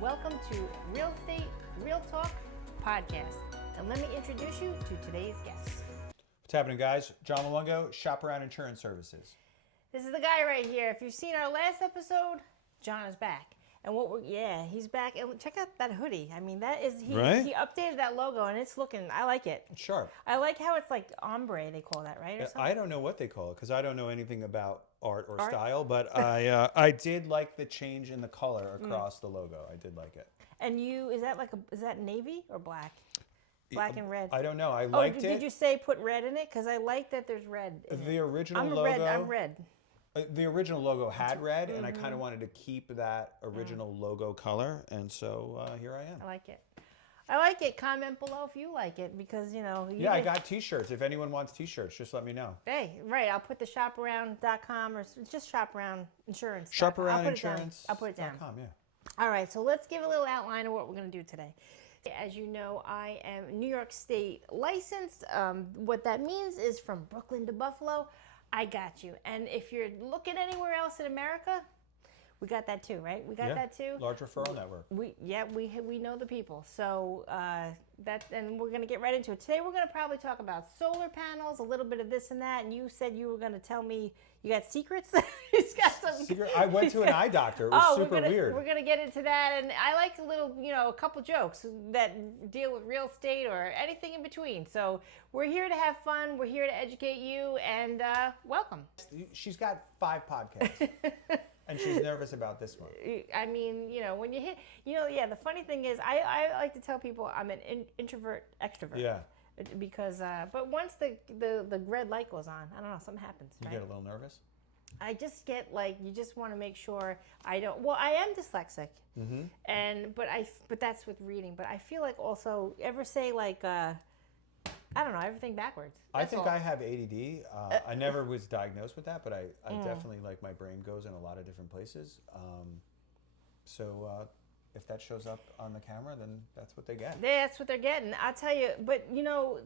welcome to Real Estate Real Talk podcast. And let me introduce you to today's guest. What's happening, guys? John Malungo, Shop Around Insurance Services. This is the guy right here. If you've seen our last episode, John is back. And he's back. And check out that hoodie. I mean, he updated that logo and it's looking, I like it. It's sharp. I like how it's like ombre, they call that, right? Or something? I don't know what they call it because I don't know anything about art or style, but I did like the change in the color across the logo. I did like it. And is that navy or black? Black and red. I don't know. I liked it. Did you say put red in it? Because I like that there's red in the it. Original I'm logo. I'm red. The original logo had red, and I kind of wanted to keep that original logo color, and so here I am. I like it. I like it. Comment below if you like it, because I got T-shirts. If anyone wants T-shirts, just let me know. Hey, right. I'll put the shoparound.com or just Shop Around Insurance. Shop Around Insurance. I'll put it down. Yeah. All right. So let's give a little outline of what we're going to do today. As you know, I am New York State licensed. What that means is from Brooklyn to Buffalo, I got you. And if you're looking anywhere else in America, we got that too, right? We got that too. Large referral network. We know the people. So and we're going to get right into it. Today we're going to probably talk about solar panels, a little bit of this and that. And you said you were going to tell me you got secrets. He's got some. I went to an eye doctor. It was super weird. We're going to get into that, and I like a little, a couple jokes that deal with real estate or anything in between. So we're here to have fun. We're here to educate you, and welcome. She's got 5 podcasts. And she's nervous about this one. I mean, when you hit, the funny thing is, I like to tell people I'm an introvert extrovert. Yeah. Because, but once the red light goes on, I don't know, something happens. You get a little nervous? I just get you just want to make sure I don't. Well, I am dyslexic, but that's with reading. But I feel like also ever say I don't know, everything backwards. I think I have ADD. I never was diagnosed with that, but I definitely, my brain goes in a lot of different places. So if that shows up on the camera, then that's what they get. Yeah, that's what they're getting. I'll tell you, but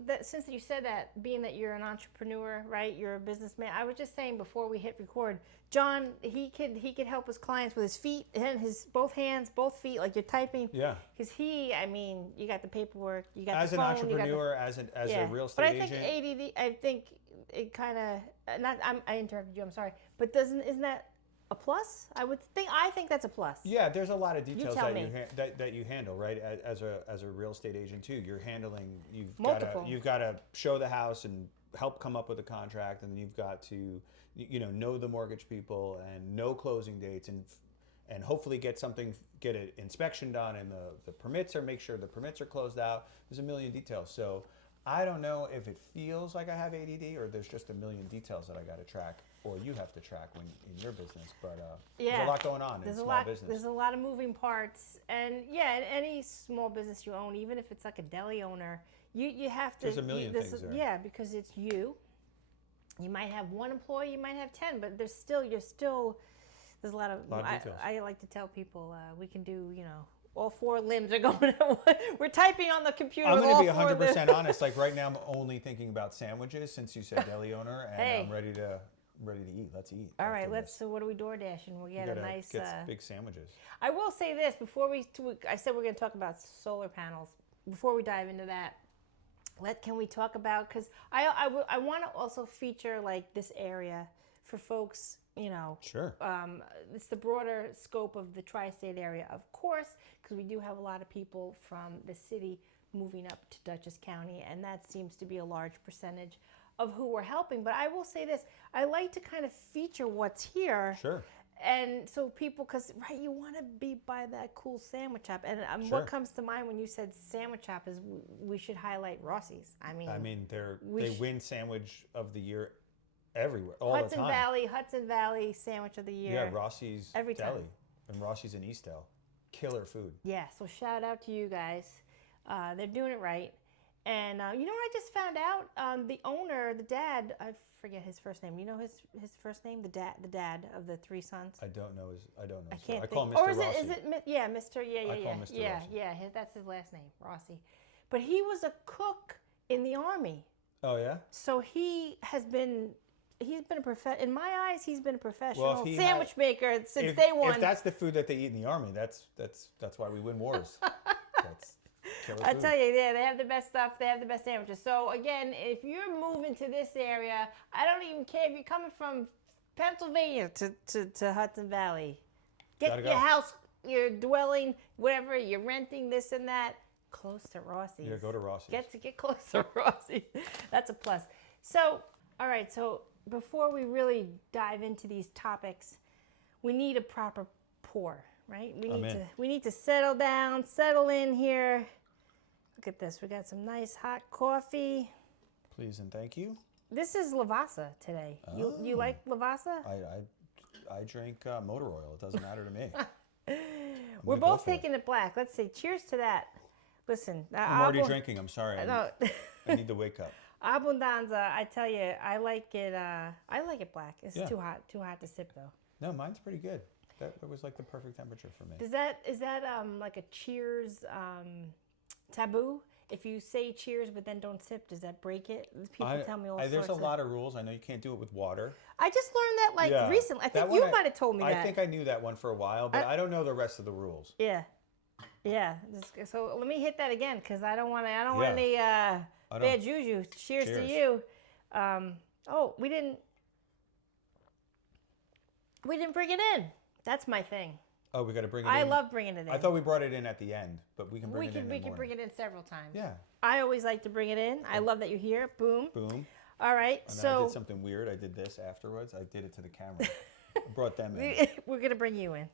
that since you said that, being that you're an entrepreneur, right? You're a businessman. I was just saying before we hit record, John, he could help his clients with his feet and his both hands, both feet, like you're typing. Yeah. Because you got the paperwork, you got as the phone. As an entrepreneur, as a real estate agent. But I think ADD, I think it kind of, I interrupted you, I'm sorry. But isn't that a plus? I think that's a plus. Yeah, there's a lot of details that you handle, right? As a real estate agent too, you're handling. You've got to show the house and help come up with a contract, and then you've got to, know the mortgage people and know closing dates and hopefully get an inspection done and the permits, or make sure the permits are closed out. There's a million details. So I don't know if it feels like I have ADD or there's just a million details that I got to track, or you have to track when in your business. But there's a lot going on in small business. There's a lot of moving parts, and in any small business you own, even if it's like a deli owner, you have to. There's a million things there. Yeah, because it's you. You might have one employee, you might have 10, but there's a lot of details. I like to tell people we can do, all 4 limbs are going at we're typing on the computer. I'm going to be 100% honest. Like right now, I'm only thinking about sandwiches since you said deli owner, and I'm ready to eat. Let's eat. All right, so what are we door dashing? We'll get a nice get big sandwiches. I will say this before I said we're going to talk about solar panels. Before we dive into that, can we talk about, because I want to also feature this area for folks. Sure. It's the broader scope of the tri-state area, of course, because we do have a lot of people from the city moving up to Dutchess County, and that seems to be a large percentage of who we're helping. But I will say this, I like to kind of feature what's here. Sure. And so people, because, right, you want to be by that cool sandwich shop. And what comes to mind when you said sandwich shop is we should highlight Rossi's. I mean they win sandwich of the year everywhere, all the time. Hudson Valley sandwich of the year. Yeah, Rossi's every Deli. Time. And Rossi's in Eastdale. Killer food. Yeah, so shout out to you guys. They're doing it right. And you know what I just found out? The owner, the dad, I forget his first name. You know his first name? The dad of the 3 sons. I don't know. I can't think. call Mr. Or Rossi. Is it? Yeah, Mr. Yeah. I call Mr. Rossi. Yeah. That's his last name, Rossi. But he was a cook in the Army. Oh yeah. So he has been he's been in my eyes, he's been a professional sandwich maker since day one. If that's the food that they eat in the Army, that's why we win wars. That's I tell you, yeah, they have the best stuff. They have the best sandwiches. So again, if you're moving to this area, I don't even care if you're coming from Pennsylvania to Hudson Valley. Get your house, your dwelling, whatever, you're renting, this and that, close to Rossi's. Yeah, go to Rossi's. Get close to Rossi's. That's a plus. So, all right, so before we really dive into these topics, we need a proper pour, right? We need to settle down, settle in here. Look at this. We got some nice hot coffee. Please and thank you. This is Lavazza today. Oh. You like Lavazza? I drink motor oil. It doesn't matter to me. We're both taking it black. Let's say cheers to that. Listen. I'm already drinking. I'm sorry. I need the wake up. Abundanza, I tell you, I like it black. It's too hot to sip though. No, mine's pretty good. That was like the perfect temperature for me. Is that like a cheers taboo? If you say cheers but then don't sip, does that break it? People tell me all sorts. There's a lot of rules. I know you can't do it with water. I just learned that recently. I think you might have told me that. I think I knew that one for a while, but I don't know the rest of the rules. Yeah. So let me hit that again because I don't want any bad juju. Cheers to you. We didn't bring it in. That's my thing. Oh, we got to bring it in. I love bringing it in. I thought we brought it in at the end, but we can bring it in. We can bring it in several times. Yeah. I always like to bring it in. I love that you hear it. Boom. Boom. All right. And then I did something weird. I did this afterwards. I did it to the camera. I brought them in. We're gonna bring you in.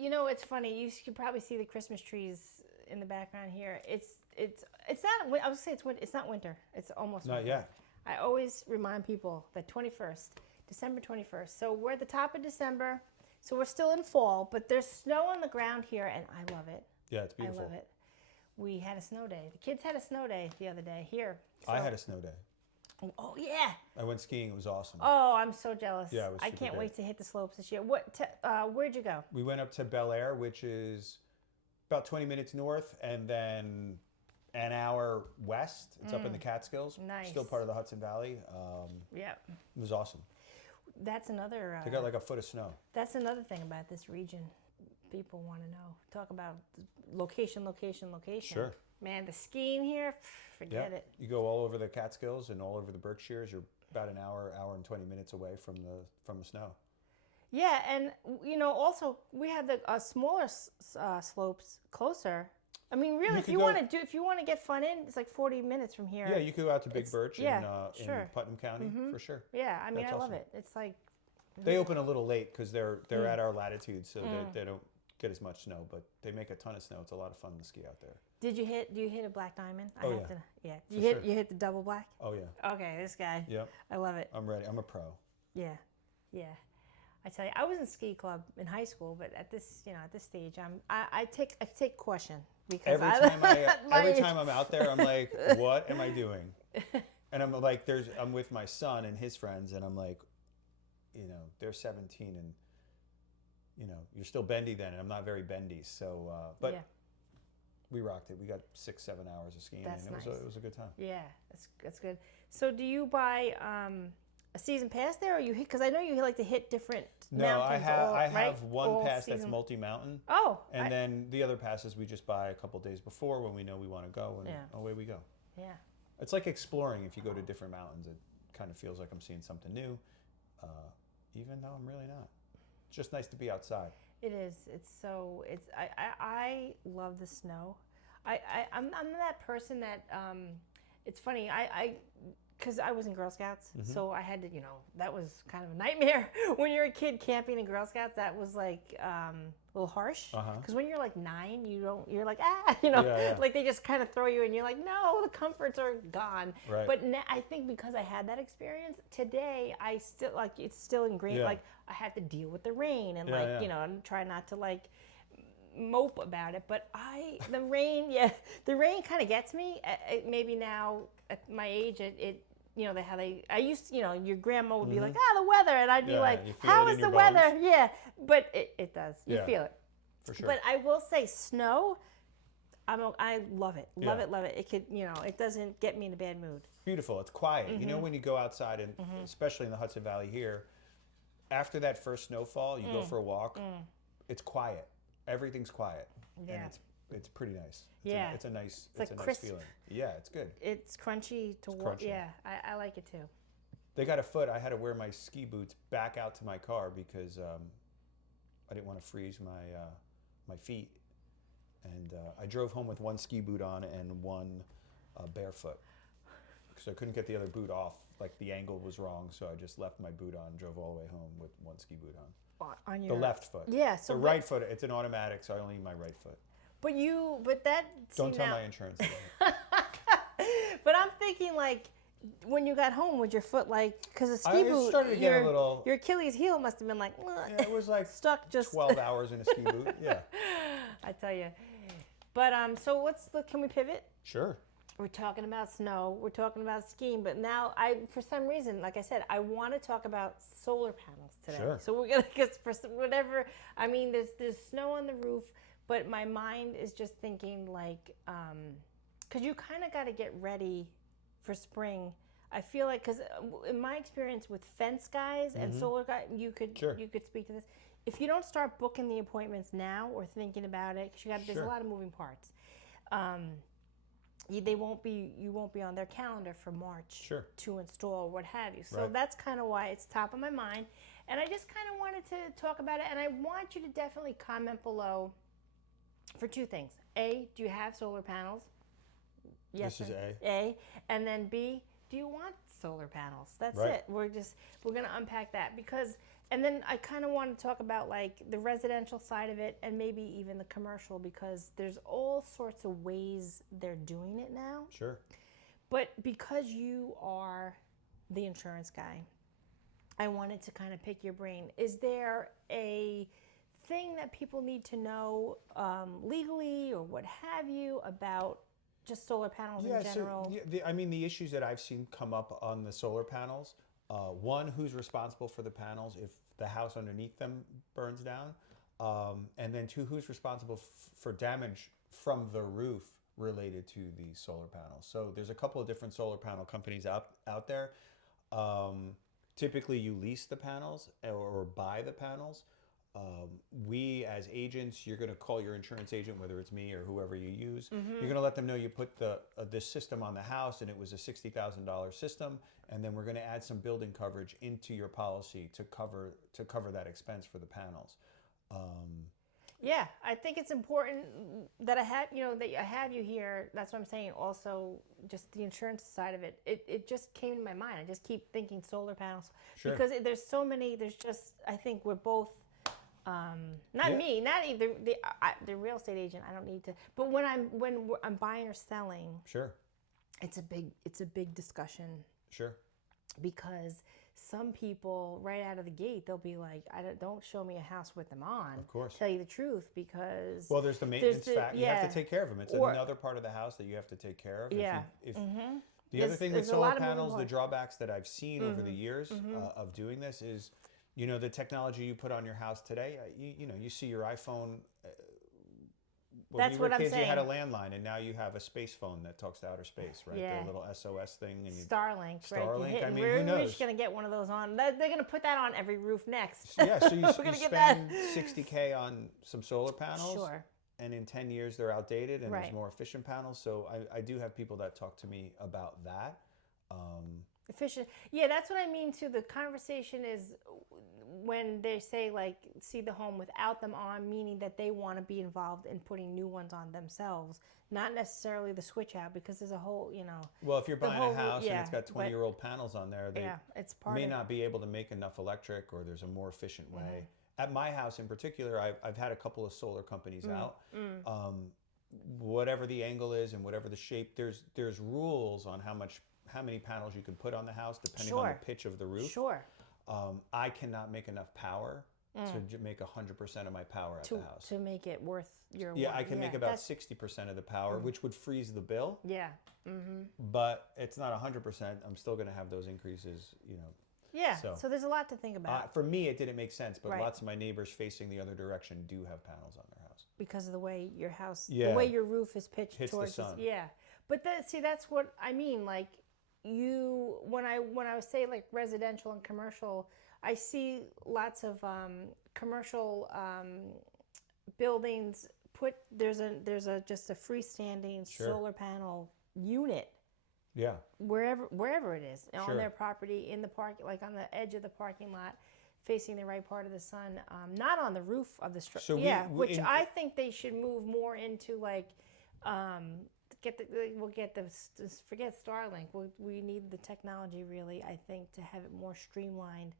You know, it's funny. You can probably see the Christmas trees in the background here. It's not. I would say it's not winter. It's almost not winter. yet. I always remind people that December 21st. So we're at the top of December. So we're still in fall, but there's snow on the ground here, and I love it. Yeah, it's beautiful. I love it. We had a snow day. The kids had a snow day the other day here. So. I had a snow day. Oh, yeah. I went skiing. It was awesome. Oh, I'm so jealous. Yeah, it was I can't wait to hit the slopes this year. Where'd you go? We went up to Bel Air, which is about 20 minutes north, and then an hour west. It's up in the Catskills. Nice. Still part of the Hudson Valley. Yeah. It was awesome. That's another... they got like a foot of snow. That's another thing about this region. People want to know. Talk about location. Sure. Man, the skiing here, forget it. You go all over the Catskills and all over the Berkshires. You're about an hour and 20 minutes away from the snow. Yeah, and also we have the smaller slopes closer. I mean, really, if you want to get fun in, it's like 40 minutes from here. Yeah, you could go out to Big Birch in Putnam County for sure. Yeah, I mean, I love it. It's like they open a little late because they're at our latitude, so they don't get as much snow, but they make a ton of snow. It's a lot of fun to ski out there. Do you hit a black diamond? You hit the double black? Oh yeah. Okay, this guy. Yep. I love it. I'm ready. I'm a pro. Yeah. I tell you, I was in ski club in high school, but at this stage, I take caution because every time I'm out there, I'm like, what am I doing? And I'm like, I'm with my son and his friends, and I'm like, they're 17 and you're still bendy then, and I'm not very bendy. So, but we rocked it. We got 6-7 hours of skiing, That's and nice. It was a good time. Yeah, that's good. So, do you buy a season pass there, or you hit? Because I know you like to hit different mountains. No, I have one pass that's multi-mountain. Oh, and then the other passes we just buy a couple days before when we know we want to go, and away we go. Yeah, it's like exploring. If you go to different mountains, it kind of feels like I'm seeing something new, even though I'm really not. It's just nice to be outside. It is. I love the snow. I'm that person that it's funny. Because I was in Girl Scouts, so I had to, that was kind of a nightmare. When you're a kid camping in Girl Scouts, that was like a little harsh. Because when you're like 9, you're like, like they just kind of throw you and you're like, no, the comforts are gone. Right. But now, I think because I had that experience, today I still, like, it's still ingrained. Like, I have to deal with the rain and and try not to like mope about it. But the rain kind of gets me. Maybe now at my age, I used to, your grandma would be like, the weather, and I'd be like, how is the weather? Yeah, but it does. You feel it. For sure. But I will say snow, I love it. Love it, love it. It could, it doesn't get me in a bad mood. Beautiful. It's quiet. You know, when you go outside, and especially in the Hudson Valley here, after that first snowfall, you go for a walk, it's quiet. Everything's quiet. Yeah. And it's pretty nice. It's a nice crisp feeling. Yeah, it's good. It's crunchy to walk. Yeah, I like it too. They got a foot. I had to wear my ski boots back out to my car because I didn't want to freeze my feet. And I drove home with one ski boot on and one barefoot because I couldn't get the other boot off. Like the angle was wrong, so I just left my boot on, drove all the way home with one ski boot on. On your the left foot. Yeah. So the right foot. It's an automatic, so I only need my right foot. But that. Don't tell my insurance. But I'm thinking like, when you got home, was your foot like, because a ski boot, started to get a little. Your Achilles heel must have been like. Yeah, it was like stuck just 12 hours in a ski boot. Yeah. I tell you. But so can we pivot? Sure. We're talking about snow. We're talking about skiing. But now for some reason, like I said, I want to talk about solar panels today. Sure. So we're gonna, because for whatever, I mean, there's snow on the roof, but my mind is just thinking like, because you kind of got to get ready for spring. I feel like, because in my experience with fence guys and solar guys, you could speak to this. If you don't start booking the appointments now or thinking about it, because there's a lot of moving parts, you won't be on their calendar for March to install, what have you. So that's kind of why it's top of my mind, and I just kind of wanted to talk about it. And I want you to definitely comment below for two things: A, do you have solar panels? Yes. This is A, and then B, do you want solar panels? That's it. We're going to unpack that because, and then I kind of want to talk about like the residential side of it and maybe even the commercial, because there's all sorts of ways they're doing it now. Sure. But because you are the insurance guy, I wanted to kind of pick your brain. Is there a thing that people need to know legally or what have you about just solar panels in general? So, the issues that I've seen come up on the solar panels, one, who's responsible for the panels if the house underneath them burns down? And then two, who's responsible for damage from the roof related to the solar panels? So there's a couple of different solar panel companies out there. Typically you lease the panels or buy the panels. We as agents, you're going to call your insurance agent, whether it's me or whoever you use. You're going to let them know you put this system on the house and it was a $60,000 system, and then we're going to add some building coverage into your policy to cover that expense for the panels. Yeah, I think it's important that I have you here. That's what I'm saying. Also, just the insurance side of it. It just came to my mind. I just keep thinking solar panels because there's so many. There's just, I think we're both. Me, not even the real estate agent. I don't need to. But when I'm buying or selling, it's a big discussion. Sure. Because some people right out of the gate, they'll be like, don't show me a house with them on. Of course. Tell you the truth, because there's the maintenance fact. You have to take care of them. It's another part of the house that you have to take care of. Yeah. The other thing with solar panels, the drawbacks that I've seen over the years of doing this is, the technology you put on your house today, you see your iPhone. When That's we were what kids, I'm saying. You had a landline, and now you have a space phone that talks to outer space, right? Yeah. The little SOS thing. And Starlink, right? Starlink, Who knows? We're just going to get one of those on. They're going to put that on every roof next. Yeah, so you spend $60K on some solar panels. Sure. And in 10 years, they're outdated, and Right. there's more efficient panels. So I do have people that talk to me about that. Efficient. Yeah, that's what I mean too. The conversation is when they say like see the home without them on, meaning that they want to be involved in putting new ones on themselves, not necessarily the switch out, because there's a whole, Well, if you're buying a house and it's got 20-year-old but, panels on there, they it's part may not be able to make enough electric, or there's a more efficient way. At my house in particular, I've had a couple of solar companies out. Whatever the angle is and whatever the shape, there's rules on how many panels you can put on the house depending on the pitch of the roof. Sure. I cannot make enough power to make 100% of my power at the house. To make it worth your I can make about 60% of the power, which would freeze the bill. Yeah. But it's not 100%. I'm still going to have those increases, Yeah, so there's a lot to think about. For me, it didn't make sense, but lots of my neighbors facing the other direction do have panels on their house. house. Because of the way your house, Yeah. the way your roof is pitched Hits towards the sun. Yeah. But that's what I mean. Like when I was saying like residential and commercial, I see lots of commercial buildings there's just a freestanding solar panel unit. Yeah. Wherever it is Sure. on their property, in the park, like on the edge of the parking lot, facing the right part of the sun, not on the roof of the structure. So which I think they should move more into like, forget Starlink. We need the technology really, I think, to have it more streamlined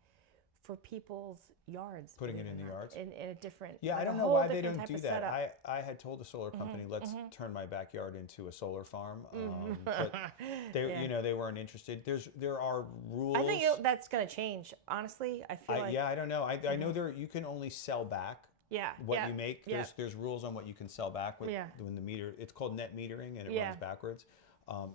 for people's yards. Putting it in the yards? In a different. Yeah, like I don't a know whole why they different don't type do of setup. that. I had told the solar company, let's turn my backyard into a solar farm. But they, they weren't interested. There are rules. I think that's going to change. Honestly, I feel like. Yeah, I don't know. I know you can only sell back. What you make. There's rules on what you can sell back when the meter. It's called net metering, and it runs backwards.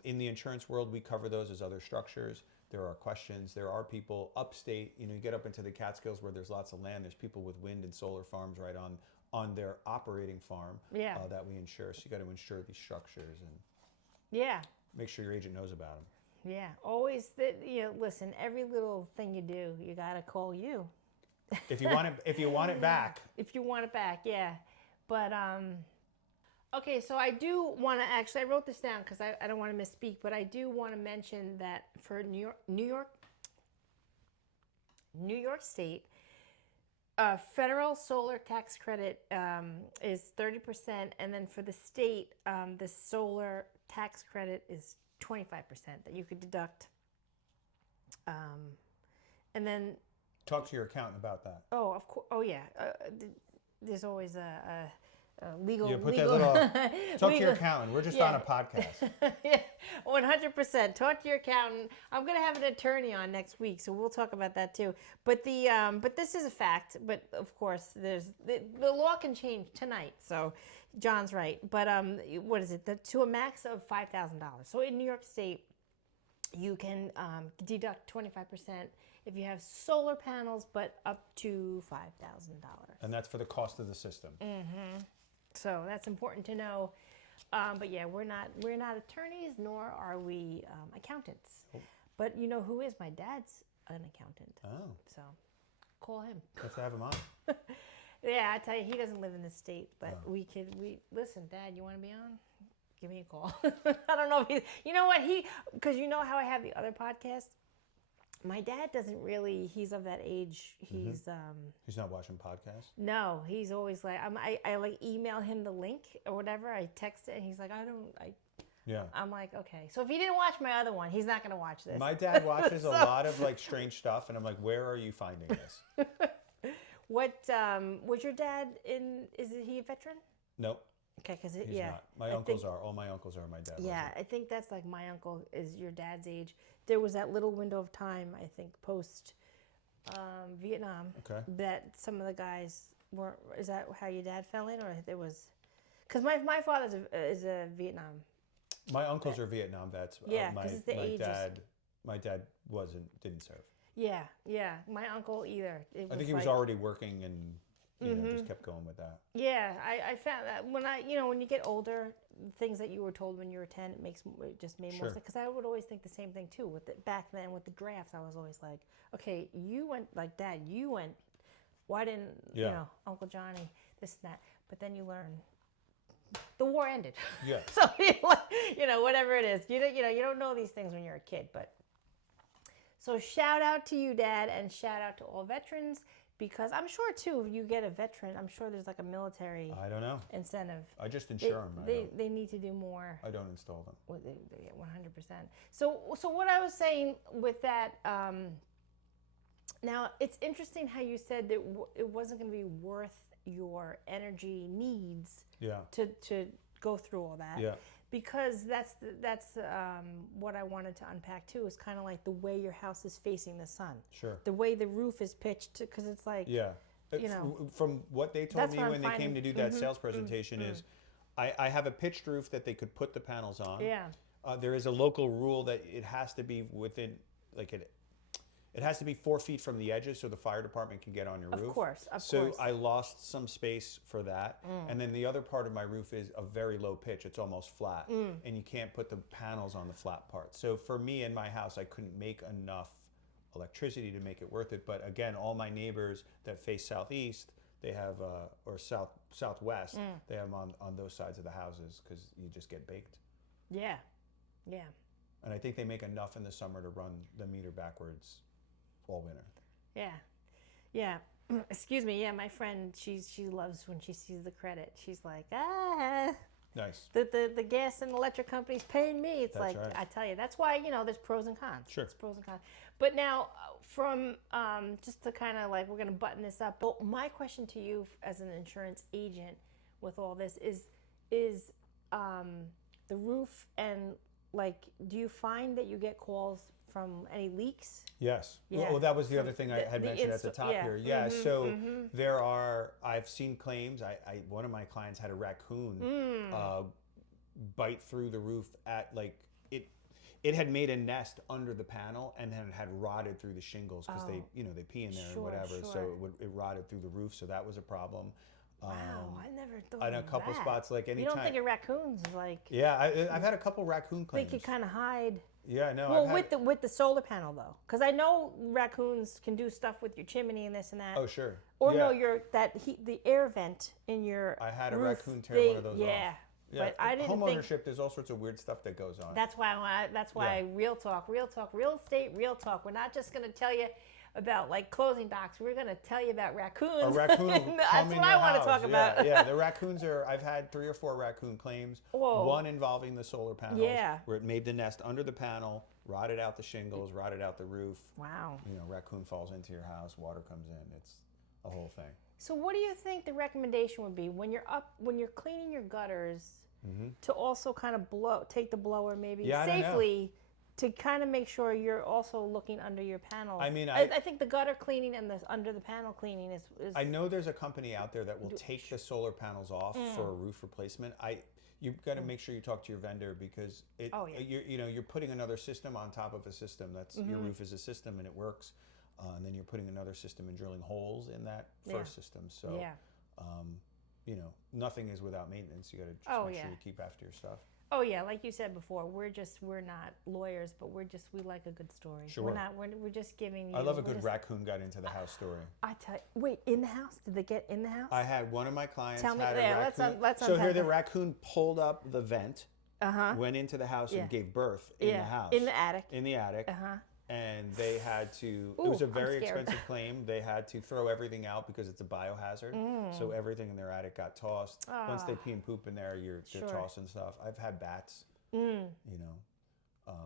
In the insurance world, we cover those as other structures. There are questions. There are people upstate. You get up into the Catskills where there's lots of land. There's people with wind and solar farms right on their operating farm that we insure. So you got to insure these structures and make sure your agent knows about them. Yeah, always. Listen. Every little thing you do, you got to call you. If you want it, if you want it back. If you want it back, yeah. But okay, so I do want to I wrote this down because I don't want to misspeak, but I do want to mention that for New York State, federal solar tax credit is 30%, and then for the state, the solar tax credit is 25% that you could deduct. And then talk to your accountant about that. Oh, of course. Oh, yeah. There's always a legal. Yeah, put that little. Talk to your accountant. We're just on a podcast. Yeah, 100%. Talk to your accountant. I'm gonna have an attorney on next week, so we'll talk about that too. But but this is a fact. But of course, the law can change tonight. So John's right. But what is it? To a max of $5,000. So in New York State, you can deduct 25% if you have solar panels, but up to $5,000. And that's for the cost of the system. Mm-hmm. So that's important to know. But yeah, we're not attorneys, nor are we accountants. Oh. But you know who is? My dad's an accountant. Oh. So call him. Let's have him on. Yeah, I tell you, he doesn't live in the state, but we listen, Dad, you want to be on? Give me a call. I don't know if you know what, because you know how I have the other podcast? My dad doesn't really, he's of that age. He's not watching podcasts? No, he's always like, I like email him the link or whatever. I text it and he's like, I'm like, okay. So if he didn't watch my other one, he's not going to watch this. My dad watches a lot of like strange stuff and I'm like, where are you finding this? What, was your dad is he a veteran? Nope. Okay, because he's not. My uncles are. All my uncles are. My dad. Yeah, I think that's like my uncle is your dad's age. There was that little window of time, I think, post Vietnam. Okay. That some of the guys were. Is that how your dad fell in, or there was? Because my father is a Vietnam. My uncles are Vietnam vets. Yeah, because it's the age. My dad didn't serve. Yeah. My uncle either. I think he was already working and. Just kept going with that. Yeah, I found that when you get older, things that you were told when you were 10, it just made more sense. Because I would always think the same thing too. Back then with the drafts, I was always like, okay, you went like Dad, you went. Why didn't Uncle Johnny this and that? But then you learn. The war ended. Yeah. So whatever it is, you don't know these things when you're a kid, but. So shout out to you, Dad, and shout out to all veterans. Because I'm sure, too, if you get a veteran, I'm sure there's like a military I don't know. Incentive. I just insure them. They need to do more. I don't install them. 100%. So what I was saying with that, now it's interesting how you said that it wasn't going to be worth your energy needs to go through all that. Yeah. Because that's what I wanted to unpack too, is kind of like the way your house is facing the sun. Sure. The way the roof is pitched, because it's like from what they told me when they came to do that sales presentation is, I have a pitched roof that they could put the panels on. Yeah. There is a local rule that it has to be within it has to be 4 feet from the edges so the fire department can get on your roof. Of course. So I lost some space for that. And then the other part of my roof is a very low pitch. It's almost flat. And you can't put the panels on the flat part. So for me in my house, I couldn't make enough electricity to make it worth it. But again, all my neighbors that face southeast, they have, or southwest, they have them on those sides of the houses because you just get baked. Yeah. And I think they make enough in the summer to run the meter backwards all winter. Yeah. Excuse me. Yeah, my friend, she loves when she sees the credit. She's like, Nice. The gas and electric company's paying me. It's That's like, right. I tell you, that's why, there's pros and cons. Sure. There's pros and cons. But now, from, just to kind of like, we're going to button this up. But my question to you as an insurance agent with all this is the roof and, like, do you find that you get calls from any leaks? Yes. Yeah. Well, that was the other thing I had mentioned at the top here. Yeah. So there are, I've seen claims. One of my clients had a raccoon bite through the roof at it had made a nest under the panel and then it had rotted through the shingles because they pee in there and whatever. So it rotted through the roof. So that was a problem. Wow, I never thought in of a couple that. spots, like anytime. You don't think of raccoons like? Yeah, I've had a couple raccoon claims. They could kind of hide. Yeah, no. Well, with the solar panel though, because I know raccoons can do stuff with your chimney and this and that. Oh sure. Or no, the air vent in your. I had roof, a raccoon tear one of those off. Yeah, but I didn't homeownership. think. There's all sorts of weird stuff that goes on. That's why. Real talk, real estate, real talk. We're not just going to tell you about like closing docs. We're going to tell you about raccoons. A raccoon. That's what I want to talk about. Yeah, the raccoons are. I've had 3 or 4 raccoon claims. Whoa. One involving the solar panels. Yeah. Where it made the nest under the panel, rotted out the shingles, rotted out the roof. Wow. Raccoon falls into your house, water comes in. It's a whole thing. So what do you think the recommendation would be when you're cleaning your gutters to also kind of take the blower maybe safely to kind of make sure you're also looking under your panels? I mean, I think the gutter cleaning and the under the panel cleaning is I know there's a company out there that will take the solar panels off for a roof replacement. You've got to make sure you talk to your vendor because you're putting another system on top of a system. That's your roof is a system and it works. And then you're putting another system and drilling holes in that first system. So, nothing is without maintenance. You got to just make sure you keep after your stuff. Oh yeah, like you said before, we're not lawyers, but we like a good story. Sure. We're just giving you. I love a good raccoon got into the house story. I tell you, wait, in the house? Did they get in the house? I had one of my clients Tell me, had a raccoon. Let's so here the raccoon pulled up the vent, went into the house and gave birth in the house. In the attic. In the attic. And they had to, it was a very expensive claim. They had to throw everything out because it's a biohazard. So everything in their attic got tossed. Once they pee and poop in there, they're tossing stuff. I've had bats,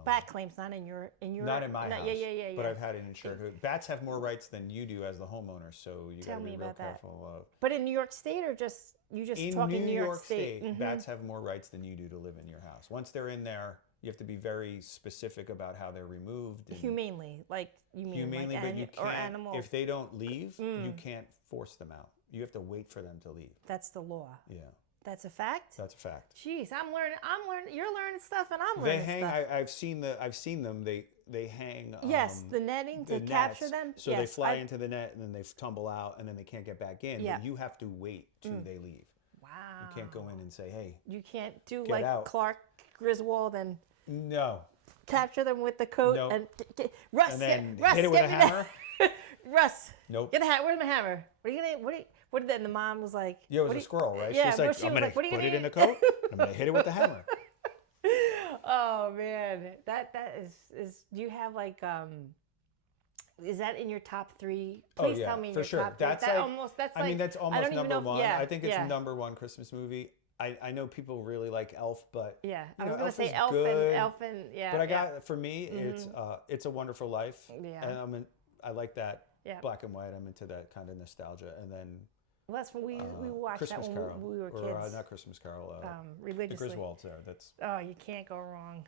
bat claims, not in your not in my house. Yeah. But I've had it insured. Bats have more rights than you do as the homeowner, so you got to be real careful of. But in New York State, or just talking in New York State? Bats have more rights than you do to live in your house. Once they're in there, you have to be very specific about how they're removed. Humanely, like you mean humanely, like but you can't. Or animal. If they don't leave, you can't force them out. You have to wait for them to leave. That's the law. Yeah. That's a fact. That's a fact. Jeez, I'm learning. You're learning stuff, and I'm learning stuff. They hang. I've seen them. They hang. Yes, the netting to capture them. So they fly into the net, and then they tumble out, and then they can't get back in. Yeah. But you have to wait till they leave. Wow. You can't go in and say, "Hey." You can't do get like out. Clark Griswold and. No. Capture them with the coat and Russ. And then Russ, hit it with a hammer. Russ. Nope. Get the hat. Where's my hammer? What are you gonna? What did that? And the mom was like. Yeah, it was a squirrel, right? Yeah, she's like, I'm gonna put it in the coat. I'm gonna hit it with the hammer. Oh man, that is. Do you have like Is that in your top 3? Please tell me in your top 3. That's almost. That's like. I mean, that's almost number 1. I think it's number 1 Christmas movie. I know people really like Elf, but I was gonna say Elf and yeah. But for me, it's a Wonderful Life. Yeah. And I like that black and white. I'm into that kind of nostalgia, and then. Well, that's when we watched Christmas that Carol, when we were kids. Or not Christmas Carol. Religiously. The Griswolds there. That's. Oh, you can't go wrong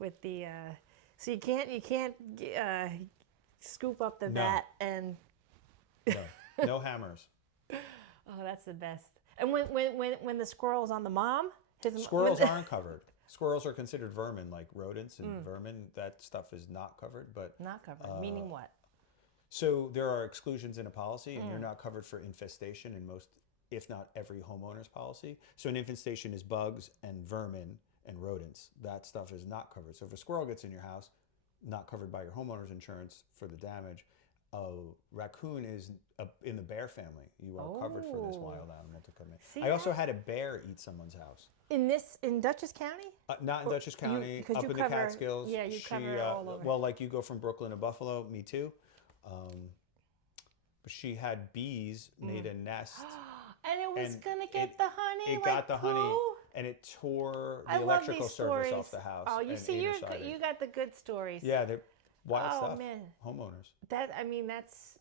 with the. So you can't scoop up the bat and. No hammers. Oh, that's the best. And when the squirrel's on the mom, squirrels aren't covered. Squirrels are considered vermin, like rodents and vermin. That stuff is not covered, but not covered. Meaning what? So there are exclusions in a policy, and you're not covered for infestation in most, if not every homeowner's policy. So an infestation is bugs and vermin and rodents. That stuff is not covered. So if a squirrel gets in your house, not covered by your homeowner's insurance for the damage. A raccoon is in the bear family. You are covered for this wild animal to come in. See I also had a bear eat someone's house. In Dutchess County? Not in Dutchess County, up in the Catskills. Yeah, you cover it all over. Well, like you go from Brooklyn to Buffalo, me too. But she had bees, made a nest. And it was going to get the honey. It got the honey, and it tore the electrical service off the house. Oh, you see, you got the good stories. Yeah, they're wild stuff. Man. Homeowners. That's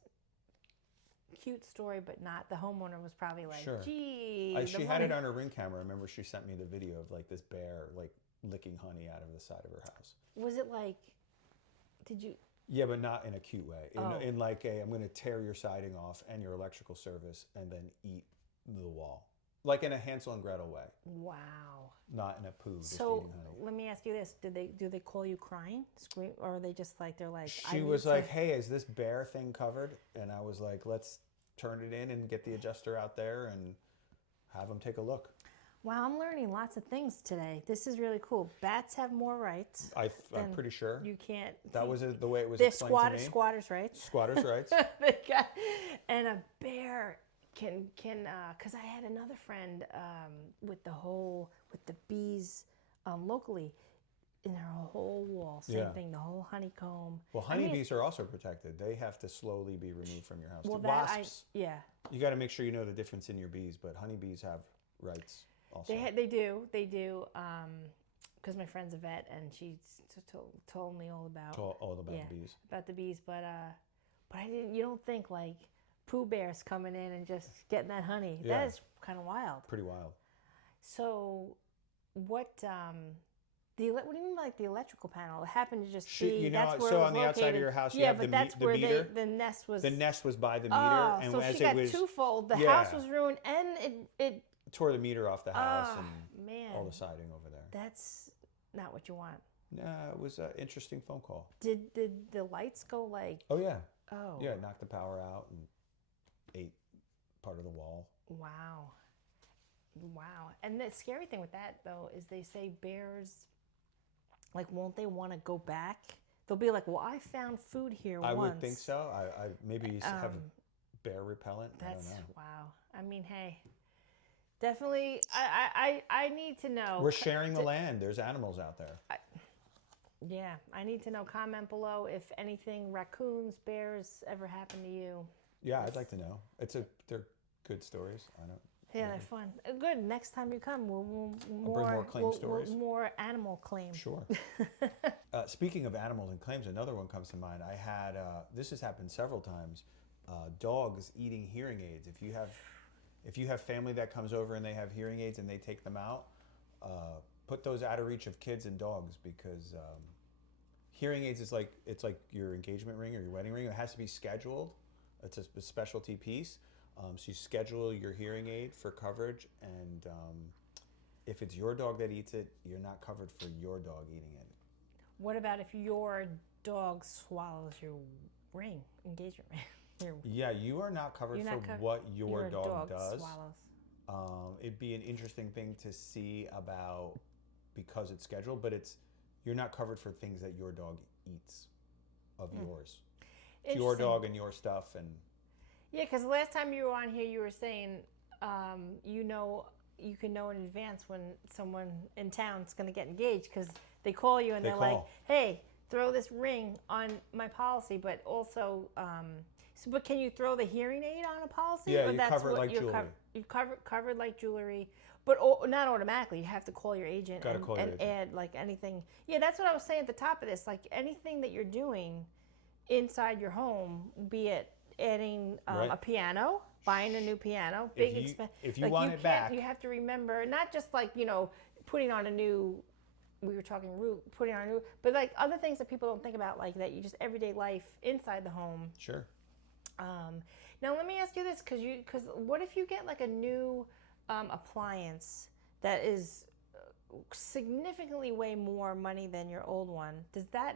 cute story, but not. The homeowner was probably like, sure. Gee. She had it on her Ring camera. I remember she sent me the video of like this bear like licking honey out of the side of her house. Was it like, did you? Yeah, but not in a cute way. In like I'm going to tear your siding off and your electrical service and then eat the wall. Like in a Hansel and Gretel way. Wow. Not in a poo, just so eating honey. Let me ask you this: do they call you crying, scream, or are they just like they're like? She was like, "Hey, is this bear thing covered?" And I was like, "Let's turn it in and get the adjuster out there and have them take a look." Wow, I'm learning lots of things today. This is really cool. Bats have more rights. I'm pretty sure. You can't. That was the way it was explained to me. Squatters' rights. Squatters' rights. And a bear can because I had another friend with the bees locally in her whole wall. Same thing, the whole honeycomb. Well, honeybees are also protected. They have to slowly be removed from your house. Well, Wasps. Yeah. You got to make sure you know the difference in your bees, but honeybees have rights also. They do. Because my friend's a vet, and she told me all about the bees. About the bees, but I didn't. You don't think like Pooh Bear's coming in and just getting that honey? Yeah. That is kind of wild. Pretty wild. So, what do you mean like the electrical panel? It happened to just be that's where so it was on the located. outside of your house, you have the meter. The nest was. The nest was by the meter, and so as she it got was twofold. The house was ruined, and it tore the meter off the house and man, all the siding over there. That's not what you want. No, it was an interesting phone call. Did the lights go like? Oh yeah. Oh. Yeah, it knocked the power out and ate part of the wall. Wow. And the scary thing with that though is they say bears, like, won't they want to go back? They'll be like, well, I found food here once. I would think so. I maybe you have bear repellent. I don't know. Wow. I mean, hey. Definitely, I need to know. We're sharing the land. There's animals out there. I need to know. Comment below if anything, raccoons, bears ever happen to you. Yeah, I'd like to know. They're good stories. I don't. Yeah, they're fun. Good. Next time you come, we'll bring more claim stories. More animal claims. Sure. Speaking of animals and claims, another one comes to mind. I had this has happened several times. Dogs eating hearing aids. If you have family that comes over and they have hearing aids and they take them out, put those out of reach of kids and dogs, because hearing aids is like your engagement ring or your wedding ring. It has to be scheduled. It's a specialty piece. So you schedule your hearing aid for coverage, and if it's your dog that eats it, you're not covered for your dog eating it. What about if your dog swallows your ring, engagement ring? Yeah, you are not covered what your dog does. Swallows. It'd be an interesting thing to see about, because it's scheduled, but you're not covered for things that your dog eats of yours. It's your dog and your stuff. And yeah, because the last time you were on here, you were saying, you can know in advance when someone in town's going to get engaged, because they call you and they're like, hey, throw this ring on my policy, but also... but can you throw the hearing aid on a policy? Yeah, you cover it like jewelry. You covered like jewelry, but not automatically. You have to call your agent and add like anything. Yeah, that's what I was saying at the top of this. Like anything that you're doing inside your home, be it adding a piano, buying a new piano, big expense. If you want it back, you have to remember not just like putting on a new. We were talking putting on a new, but like other things that people don't think about, like that you just everyday life inside the home. Sure. Now let me ask you this, because what if you get like a new appliance that is significantly way more money than your old one? Is that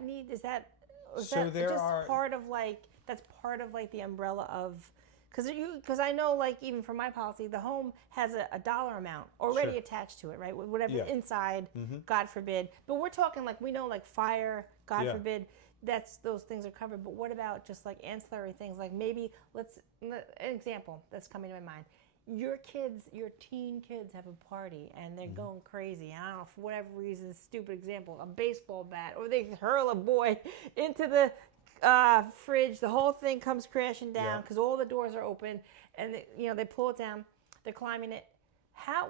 part of like that's part of like the umbrella of because I know like even for my policy the home has a dollar amount already attached to it, right? Whatever inside, God forbid. But we're talking like we know like fire, God forbid, those things are covered. But what about just like ancillary things like maybe an example that's coming to my mind. Your teen kids have a party and they're going crazy. I don't know, for whatever reason, stupid example, a baseball bat, or they hurl a boy into the fridge. The whole thing comes crashing down because all the doors are open, and they pull it down. They're climbing it.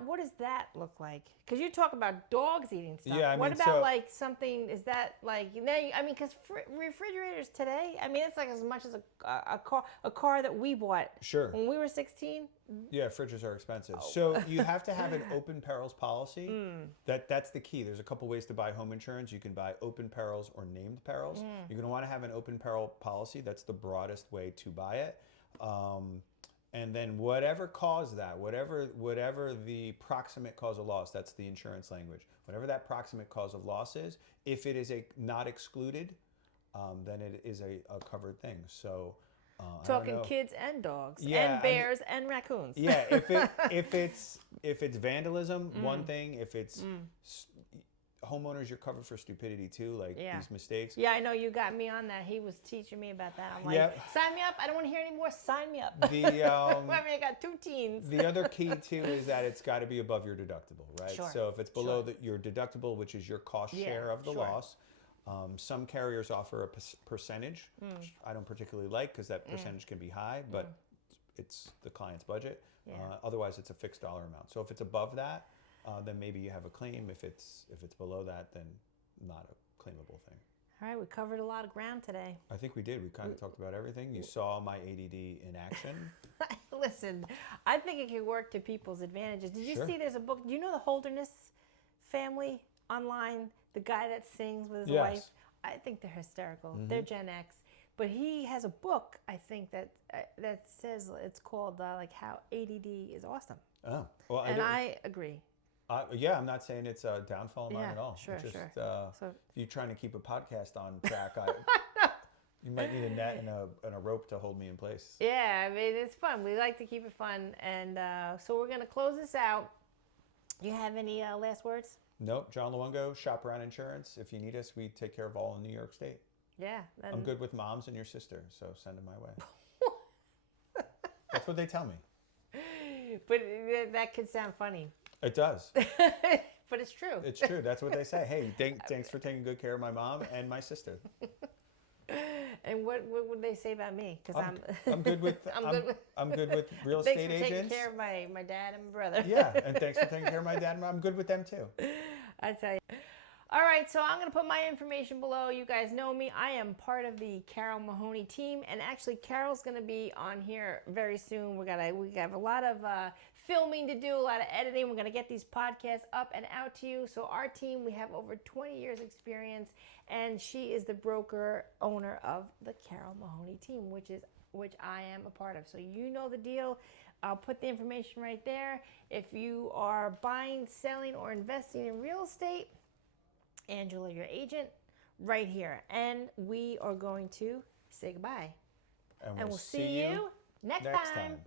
What does that look like? Because you talk about dogs eating stuff. Yeah, what about like something? Is that like because refrigerators today, it's like as much as a car that we bought. Sure. When we were 16. Yeah, fridges are expensive. Oh. So you have to have an open perils policy. That's the key. There's a couple ways to buy home insurance. You can buy open perils or named perils. You're going to want to have an open peril policy. That's the broadest way to buy it. And then whatever caused that, whatever the proximate cause of loss, that's the insurance language. Whatever that proximate cause of loss is, if it is not excluded, then it is a covered thing. So talking kids and dogs and bears and raccoons. Yeah, if it's vandalism, one thing. If it's homeowners, you're covered for stupidity too, like these mistakes. Yeah, I know you got me on that. He was teaching me about that. I'm like, sign me up. I don't want to hear any more. Sign me up. I got 2 teens. The other key too is that it's got to be above your deductible, right? Sure. So if it's below your deductible, which is your cost share of the loss, some carriers offer a percentage, which I don't particularly like because that percentage can be high, but it's the client's budget. Yeah. Otherwise, it's a fixed dollar amount. So if it's above that, then maybe you have a claim. If it's below that, then not a claimable thing. All right, we covered a lot of ground today. I think we did. We kind of talked about everything. You saw my ADD in action. Listen, I think it can work to people's advantages. Did you see there's a book? Do you know the Holderness family online? The guy that sings with his wife? I think they're hysterical. They're Gen X. But he has a book, I think, that says it's called like How ADD is Awesome. Oh, well, I agree. Yeah, I'm not saying it's a downfall of mine at all. Sure. If you're trying to keep a podcast on track, you might need a net and a rope to hold me in place. Yeah, it's fun. We like to keep it fun. And so we're going to close this out. You have any last words? Nope. John Luongo, Shop Around Insurance. If you need us, we take care of all in New York State. Yeah. I'm good with moms and your sister, so send them my way. That's what they tell me. But that could sound funny. It does. But it's true. It's true. That's what they say. Hey, thanks for taking good care of my mom and my sister. And what would they say about me? Because I'm good with I'm good with real estate agents. Thanks for taking care of my dad and my brother. Yeah, and thanks for taking care of my dad and I'm good with them too. I tell you. All right, so I'm going to put my information below. You guys know me. I am part of the Carol Mahoney team, and actually Carol's going to be on here very soon. We have a lot of filming to do, a lot of editing. We're going to get these podcasts up and out to you. So our team, we have over 20 years experience, and she is the broker owner of the Carol Mahoney team, which I am a part of. So you know the deal. I'll put the information right there. If you are buying, selling, or investing in real estate, Angela, your agent, right here. And we are going to say goodbye. And we'll see you next time.